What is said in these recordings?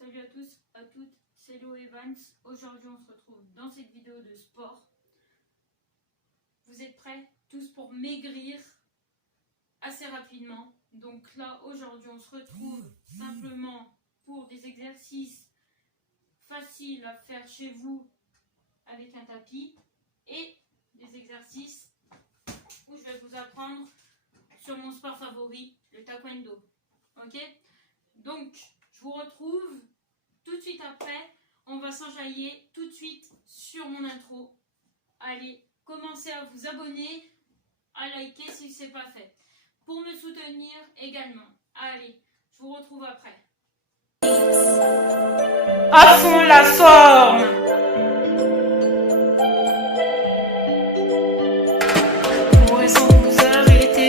Salut à tous, à toutes, c'est Léo Evans. Aujourd'hui on se retrouve dans cette vidéo de sport. Vous êtes prêts tous pour maigrir assez rapidement. Donc là aujourd'hui on se retrouve simplement pour des exercices faciles à faire chez vous avec un tapis et des exercices où je vais vous apprendre sur mon sport favori, le taekwondo. Ok? Donc je vous retrouve tout de suite après. On va s'enjailler tout de suite sur mon intro. Allez, commencez à vous abonner, à liker si ce n'est pas fait. Pour me soutenir également. Allez, je vous retrouve après. À fond la forme! Pour raison de vous arrêter.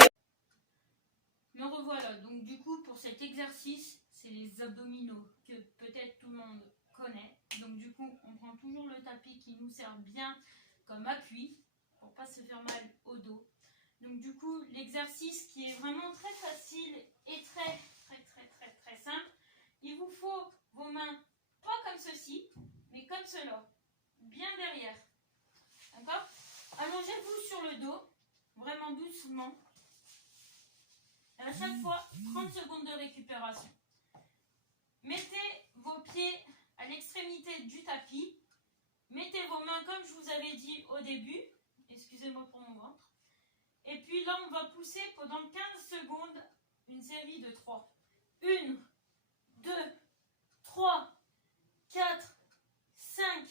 Me revoilà. Donc du coup, pour cet exercice, c'est les abdominaux que peut-être tout le monde connaît. Donc du coup, on prend toujours le tapis qui nous sert bien comme appui pour pas se faire mal au dos. Donc du coup, l'exercice qui est vraiment très facile et très simple, il vous faut vos mains pas comme ceci, mais comme cela, bien derrière. D'accord? Allongez-vous sur le dos, vraiment doucement. Et à chaque fois, 30 secondes de récupération. Mettez vos pieds à l'extrémité du tapis. Mettez vos mains comme je vous avais dit au début. Excusez-moi pour mon ventre. Et puis là, on va pousser pendant 15 secondes une série de 3. 1, 2, 3, 4, 5,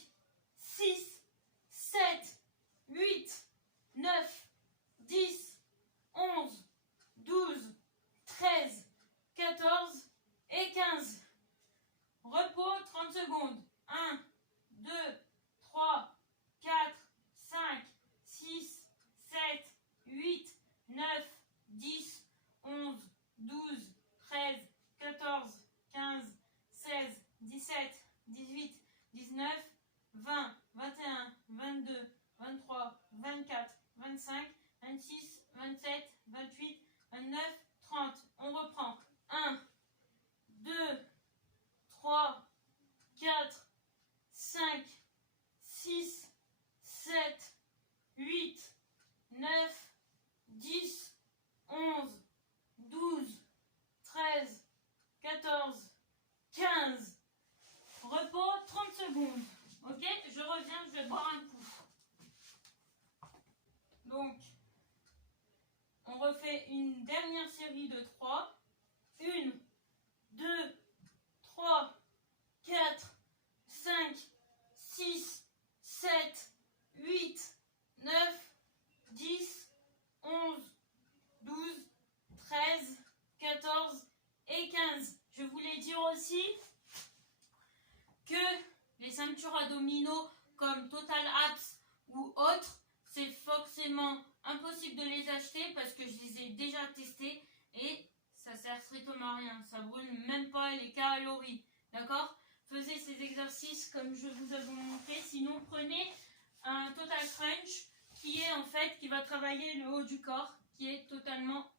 6, 7, 8, 9, 10, 11, 12, 13, 14 et 15. Repos 30 secondes. 1, 2, 3, 4, 5, 6, 7, 8, 9, 10, 11, 12, 13, 14, 15, 16, 17, 18, 19, 20, 21, 22, 23, 24, 25, 26, 27, 28, 29, 30. On reprend. 1, 2, 3, 4, 5, 6, 7, 8, 9, 10, 11, 12, 13, 14, 15. Repos 30 secondes. Ok? Je reviens, je vais boire un coup. Donc, on refait une dernière série de 3. 1, 2, 3, 4, 5, 6, 7, 8, 9, 10, 11, 12, 13, 14 et 15. Je voulais dire aussi que les ceintures abdominaux comme Total Abs ou autres, c'est forcément impossible de les acheter parce que je les ai déjà testés et ça sert strictement à rien. Ça brûle même pas les calories. D'accord? Faisez ces exercices comme je vous avais montré. Sinon, prenez un Total Crunch qui va travailler le haut du corps, qui est totalement,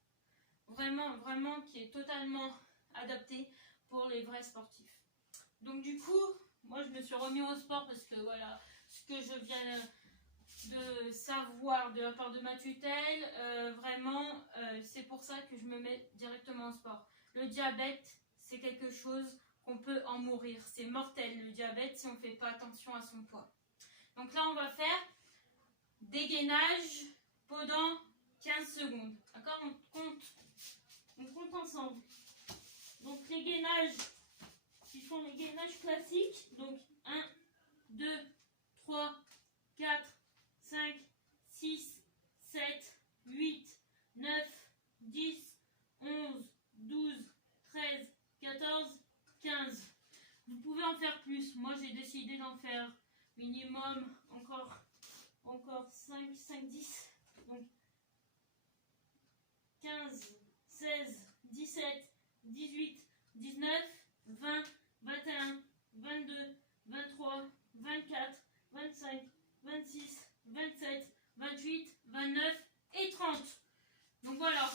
vraiment, qui est totalement adapté pour les vrais sportifs. Donc du coup, moi je me suis remis au sport parce que voilà, ce que je viens de savoir de la part de ma tutelle, c'est pour ça que je me mets directement au sport. Le diabète, c'est quelque chose qu'on peut en mourir. C'est mortel le diabète si on ne fait pas attention à son poids. Donc là, on va faire dégainage pendant 15 secondes. D'accord? On compte ensemble. Donc les gainages, qui sont les gainages classiques. Donc 1, 2, 3, 4, 5, 6, 7, 8, 9, 10, 11, 12, 13, 14, 15. Vous pouvez en faire plus. Moi, j'ai décidé d'en faire minimum encore 5, 10. Donc 15, 16, 17, 18, 19, 20, 21, 22, 23, 24, 25, 26, 27, 28, 29 et 30. Donc voilà.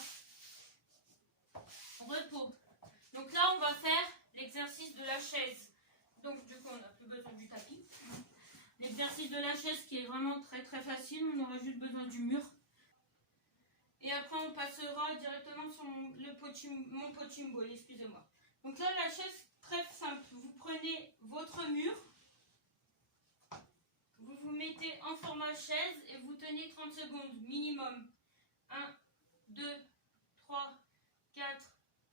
Repos. Donc là, on va faire l'exercice de la chaise. Donc du coup on n'a plus besoin du tapis. L'exercice de la chaise qui est vraiment très très facile, on aura juste besoin du mur. Et après on passera directement sur mon punching ball, excusez-moi. Donc là la chaise, très simple, vous prenez votre mur, vous vous mettez en format chaise et vous tenez 30 secondes minimum. 1, 2, 3, 4,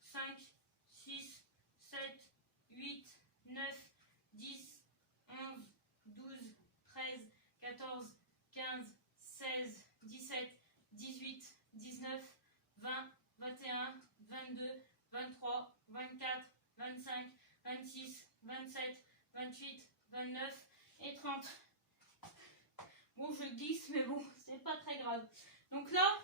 5, 6, 7, 8, 9, 10, 11, 12, 13, 14, 15, 16, 17, 18, 19, 20, 21, 22, 23, 24, 25, 26, 27, 28, 29 et 30. Bon, je glisse, mais bon, c'est pas très grave. Donc là,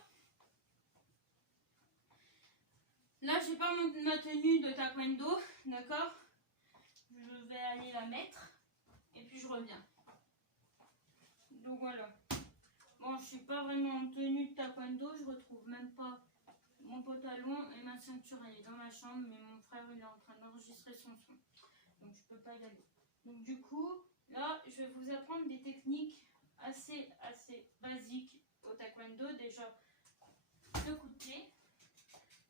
j'ai pas ma tenue de taekwondo, d'accord? Je vais aller la mettre et puis je reviens. Donc voilà. Bon, je suis pas vraiment en tenue de taekwondo, je retrouve même pas mon pantalon et ma ceinture, elle est dans ma chambre, mais mon frère il est en train d'enregistrer son son. Donc je peux pas y aller. Donc du coup, là, je vais vous apprendre des techniques assez basiques au taekwondo. Déjà, le coup de pied.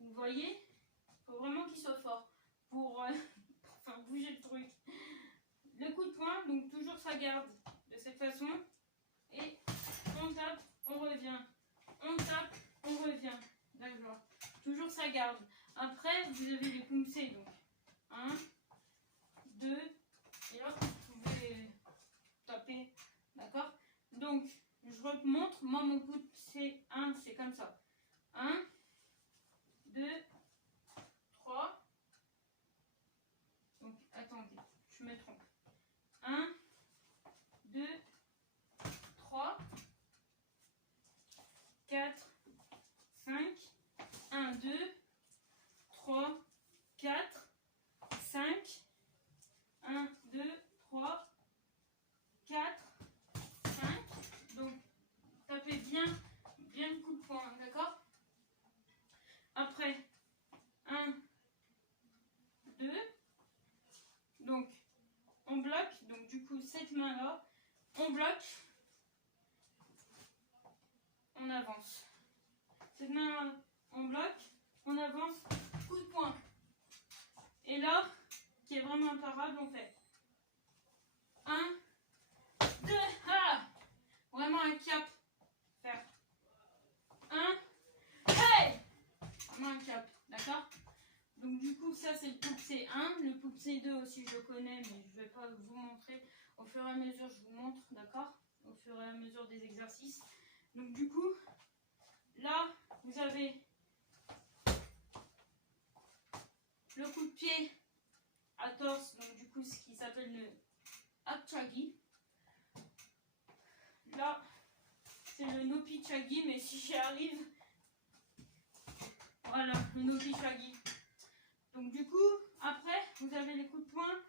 Vous voyez, il faut vraiment qu'il soit fort pour faire bouger le truc. Le coup de poing, donc toujours ça garde de cette façon. Et on tape, on revient. On tape, on revient. D'accord. Toujours ça garde. Après, vous avez les poussées. Donc 1, 2, et là, vous pouvez taper. D'accord. Donc, je remontre. Moi, mon coup c'est 1, c'est comme ça. 1, 2, 3. Donc, attendez, je me trompe. 1, 2, 3, 4, 5, 1, 2, 3, 4, 5, 1, 2, 3, 4, 5. Donc, tapez bien le coup de poing, d'accord? Après, 1, 2. Donc, on bloque. Donc, du coup, cette main-là, on bloque. On avance. Cette main-là, on bloque. On avance. Coup de poing. Et là, qui est vraiment imparable, on fait 1, 2, ah! Vraiment un cap. Faire 1, hey! Vraiment un cap, d'accord? Donc du coup, ça c'est le poussé 1. Le poussé 2 aussi, je le connais, mais je ne vais pas vous montrer. Au fur et à mesure, je vous montre, d'accord? Au fur et à mesure des exercices. Donc du coup, là, vous avez le coup de pied à torse, donc du coup, ce qui s'appelle le Apchagi. Là, c'est le Nopi Chagi, mais si j'y arrive, voilà, le Nopi Chagi. Donc du coup, après, vous avez les coups de poing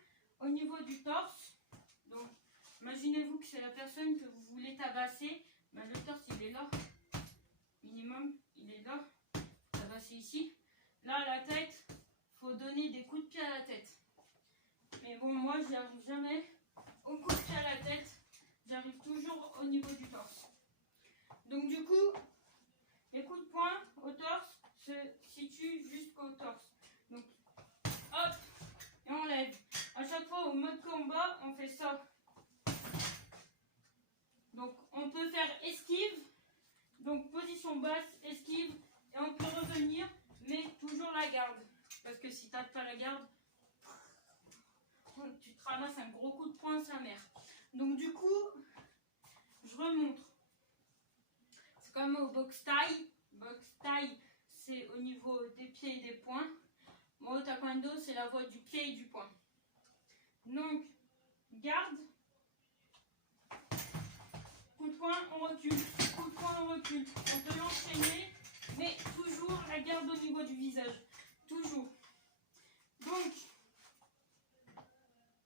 au niveau du torse. Donc, imaginez-vous que c'est la personne que vous voulez tabasser. Ben, le torse, il est là. Minimum, il est là. Tabasser ici. Là, la tête, il faut donner des coups de pied à la tête. Mais bon, moi, j'y arrive jamais au coup de pied à la tête. J'arrive toujours au niveau du torse. Donc du coup, les coups de poing au torse se situent jusqu'au torse. Donc, hop, et on lève. À chaque fois, au mode combat, on fait ça. Donc, on peut faire esquive. Donc, position basse, esquive. Et on peut revenir, mais toujours la garde. Parce que si tu n'as pas la garde, tu te ramasses un gros coup de poing, sa mère. Donc, du coup, je remonte. C'est comme au boxe taille. Boxe taille, c'est au niveau des pieds et des poings. Moi, au taekwondo, c'est la voie du pied et du poing. Donc, garde. Coup de poing, on recule. Coup de poing, on recule. On peut l'enchaîner, mais toujours la garde au niveau du visage. Toujours. Donc,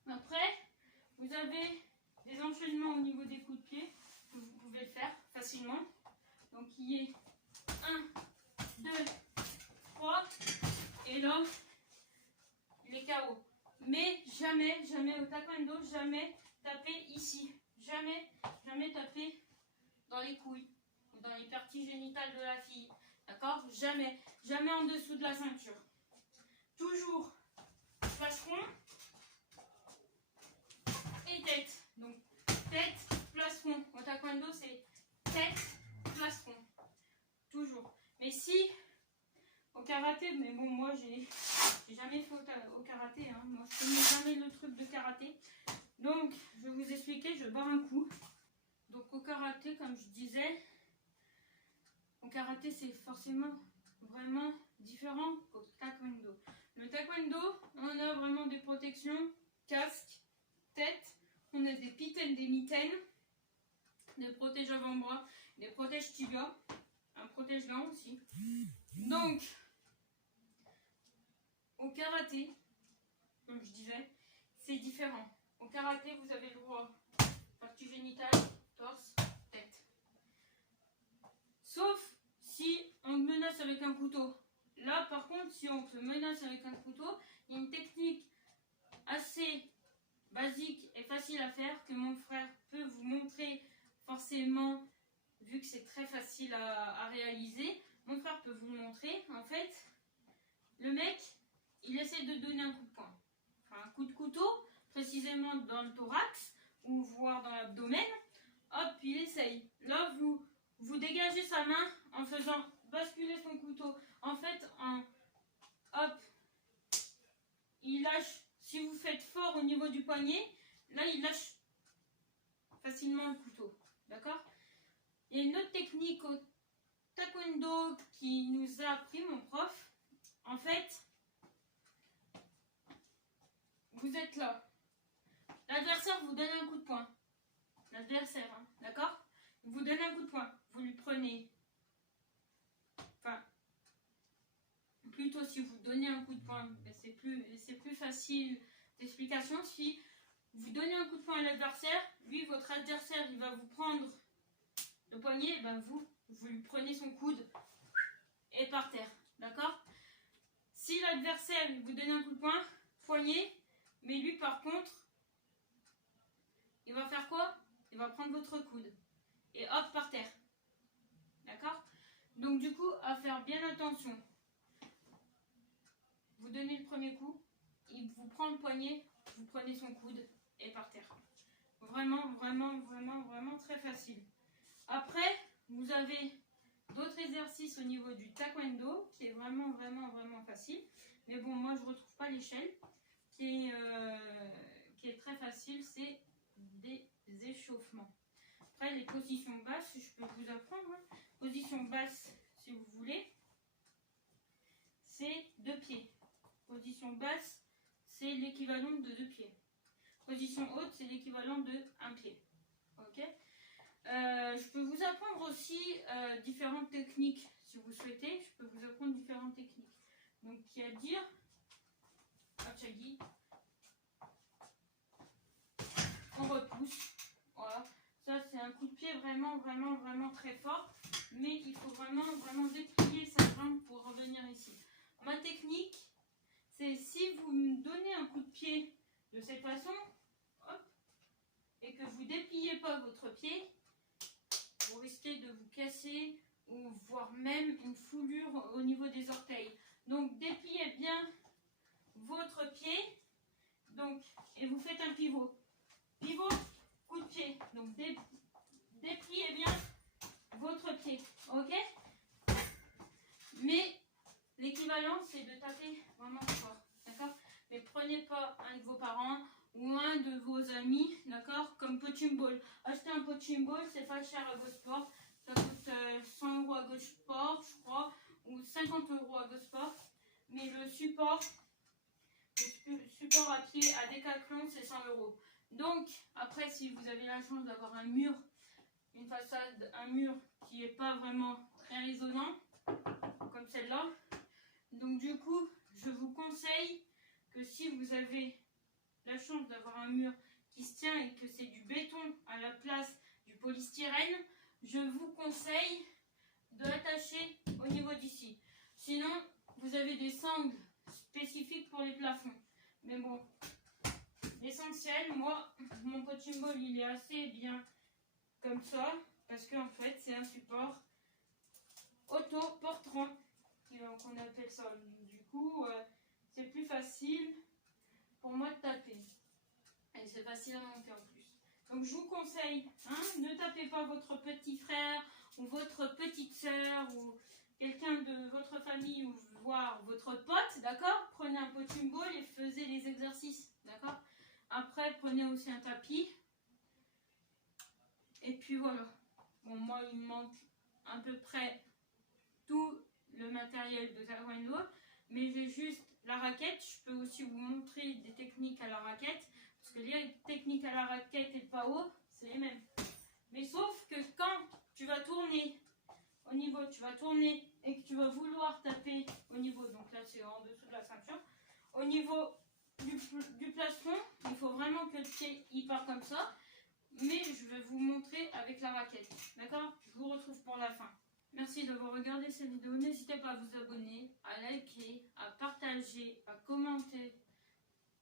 après, vous avez des enchaînements au niveau des coups de pied que vous pouvez faire facilement. Donc, il y est 1, 2, 3. Et là, il est KO. Mais jamais, jamais au taekwondo, jamais taper ici. Jamais, jamais taper dans les couilles ou dans les parties génitales de la fille. D'accord? Jamais, jamais en dessous de la ceinture. Toujours plastron et tête. Donc tête, plastron. Au taekwondo, c'est tête, plastron. Toujours. Mais si au karaté, mais bon, moi j'ai jamais fait au karaté. Hein. Moi je connais jamais le truc de karaté. Donc je vais vous expliquer, je barre un coup. Donc au karaté, comme je disais, au karaté c'est forcément vraiment différent qu'au taekwondo. Le taekwondo, on a vraiment des protections, casque, tête, on a des pitaines, des mitaines, des protèges avant-bras, des protèges tibia, un protège-gants aussi. Donc, au karaté, comme je disais, c'est différent. Au karaté, vous avez le droit partie génitale, torse, tête. Sauf si on te menace avec un couteau. Là, par contre, si on te menace avec un couteau, il y a une technique assez basique et facile à faire que mon frère peut vous montrer forcément, vu que c'est très facile à réaliser. Mon frère peut vous le montrer. En fait, le mec, il essaie de donner un coup de poing. Enfin, un coup de couteau, précisément dans le thorax ou voire dans l'abdomen. Hop, il essaye. Là, vous dégagez sa main en faisant basculer son couteau. En fait, hop, il lâche. Si vous faites fort au niveau du poignet, là, il lâche facilement le couteau. D'accord? Il y a une autre technique au taekwondo qui nous a appris mon prof. En fait, vous êtes là. L'adversaire vous donne un coup de poing. L'adversaire, hein, d'accord? Vous donnez un coup de poing. Vous lui prenez. Enfin, plutôt si vous donnez un coup de poing, c'est plus facile d'explication. Si vous donnez un coup de poing à l'adversaire, lui, votre adversaire, il va vous prendre le poignet, ben vous lui prenez son coude et par terre. D'accord? Si l'adversaire vous donne un coup de poing, poignet, mais lui par contre, il va faire quoi? Il va prendre votre coude et hop par terre. D'accord? Donc du coup, à faire bien attention. Vous donnez le premier coup, il vous prend le poignet, vous prenez son coude et par terre. Vraiment, vraiment, vraiment, vraiment très facile. Après, vous avez d'autres exercices au niveau du taekwondo qui est vraiment, vraiment, vraiment facile. Mais bon, moi je ne retrouve pas l'échelle qui est très facile, c'est des échauffements. Après, les positions basses, je peux vous apprendre. Hein. Position basse, si vous voulez, c'est 2 pieds. Position basse, c'est l'équivalent de 2 pieds. Position haute, c'est l'équivalent de 1 pied. Ok? Je peux vous apprendre aussi différentes techniques, si vous souhaitez. Je peux vous apprendre différentes techniques. Donc, qui à dire, Achagi, on repousse. Voilà. Ça, c'est un coup de pied vraiment, vraiment, vraiment très fort. Mais il faut vraiment, vraiment déplier sa jambe pour revenir ici. Ma technique, c'est si vous me donnez un coup de pied de cette façon, hop, et que vous ne dépliez pas votre pied, vous risquez de vous casser ou voire même une foulure au niveau des orteils. Donc dépliez bien votre pied, donc, et vous faites un pivot. Pivot, coup de pied. Donc dépliez bien votre pied. Ok? Mais l'équivalent, c'est de taper vraiment fort. D'accord? Mais prenez pas un de vos parents ou un de vos amis, d'accord, comme punching ball. Acheter un punching ball, c'est pas cher à GoSport. Ça coûte 100 € à GoSport, je crois, ou 50 € à GoSport. Mais le support à pied à Decathlon, c'est 100 €. Donc, après, si vous avez la chance d'avoir un mur, une façade, un mur qui n'est pas vraiment très résonnant, comme celle-là, donc du coup, je vous conseille que si vous avez la chance d'avoir un mur qui se tient et que c'est du béton à la place du polystyrène, je vous conseille de l'attacher au niveau d'ici. Sinon, vous avez des sangles spécifiques pour les plafonds. Mais bon, l'essentiel, moi, mon punching ball, il est assez bien comme ça, parce qu'en fait, c'est un support auto-portant, qu'on appelle ça. Du coup, c'est plus facile pour moi de taper. Et c'est facile à monter en plus. Donc, je vous conseille, ne tapez pas votre petit frère ou votre petite soeur ou quelqu'un de votre famille ou voire votre pote, d'accord? Prenez un punching ball et faisez les exercices, d'accord? Après, prenez aussi un tapis. Et puis voilà. Bon, moi, il me manque à peu près tout le matériel de taekwondo, mais j'ai juste la raquette. Je peux aussi vous montrer des techniques à la raquette, parce que les techniques à la raquette et le PAO, c'est les mêmes. Mais sauf que quand tu vas tourner au niveau, tu vas tourner et que tu vas vouloir taper au niveau, donc là c'est en dessous de la ceinture, au niveau du plafond, il faut vraiment que le pied il part comme ça, mais je vais vous montrer avec la raquette, d'accord? Je vous retrouve pour la fin. Merci d'avoir regardé cette vidéo, n'hésitez pas à vous abonner, à liker, à partager, à commenter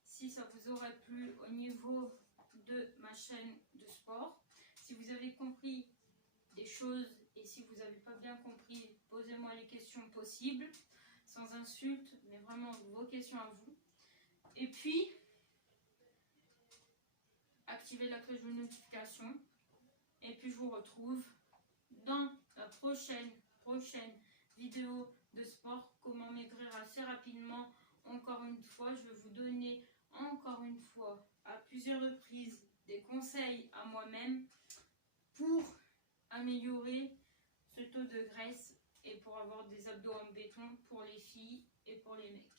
si ça vous aurait plu au niveau de ma chaîne de sport. Si vous avez compris des choses et si vous n'avez pas bien compris, posez-moi les questions possibles, sans insulte, mais vraiment vos questions à vous. Et puis, activez la cloche de notification. Et puis, je vous retrouve dans la prochaine vidéo de sport, comment maigrir assez rapidement. Encore une fois, je vais vous donner encore une fois à plusieurs reprises des conseils à moi-même pour améliorer ce taux de graisse et pour avoir des abdos en béton pour les filles et pour les mecs.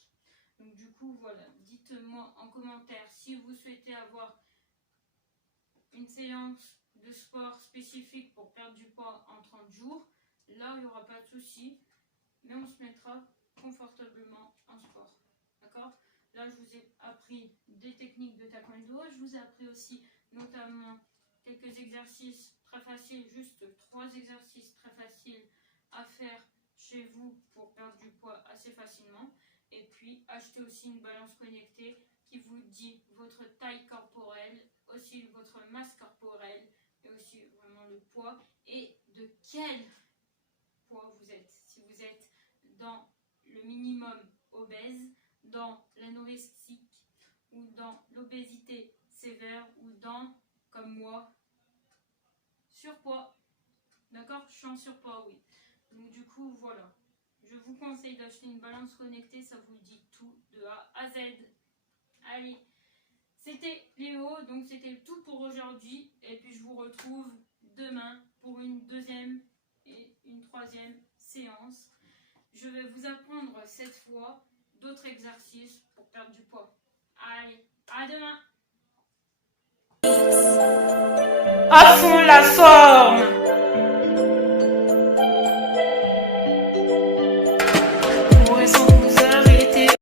Donc du coup voilà, dites-moi en commentaire si vous souhaitez avoir une séance de sport spécifique pour perdre du poids en 30 jours. Là il n'y aura pas de souci, mais on se mettra confortablement en sport. D'accord? Là je vous ai appris des techniques de taekwondo, je vous ai appris aussi notamment quelques exercices très faciles, juste 3 exercices très faciles à faire chez vous pour perdre du poids assez facilement. Et puis achetez aussi une balance connectée qui vous dit votre taille corporelle, aussi votre masse corporelle et aussi vraiment le poids et de quel poids vous êtes. Si vous êtes dans le minimum obèse, dans l'anorexique ou dans l'obésité sévère ou dans, comme moi, surpoids. D'accord? Je suis en surpoids, oui. Donc du coup, voilà. Je vous conseille d'acheter une balance connectée, ça vous dit tout de A à Z. Allez, c'était Léo, donc c'était tout pour aujourd'hui. Et puis je vous retrouve demain pour une deuxième et une troisième séance. Je vais vous apprendre cette fois d'autres exercices pour perdre du poids. Allez, à demain! À fond la forme!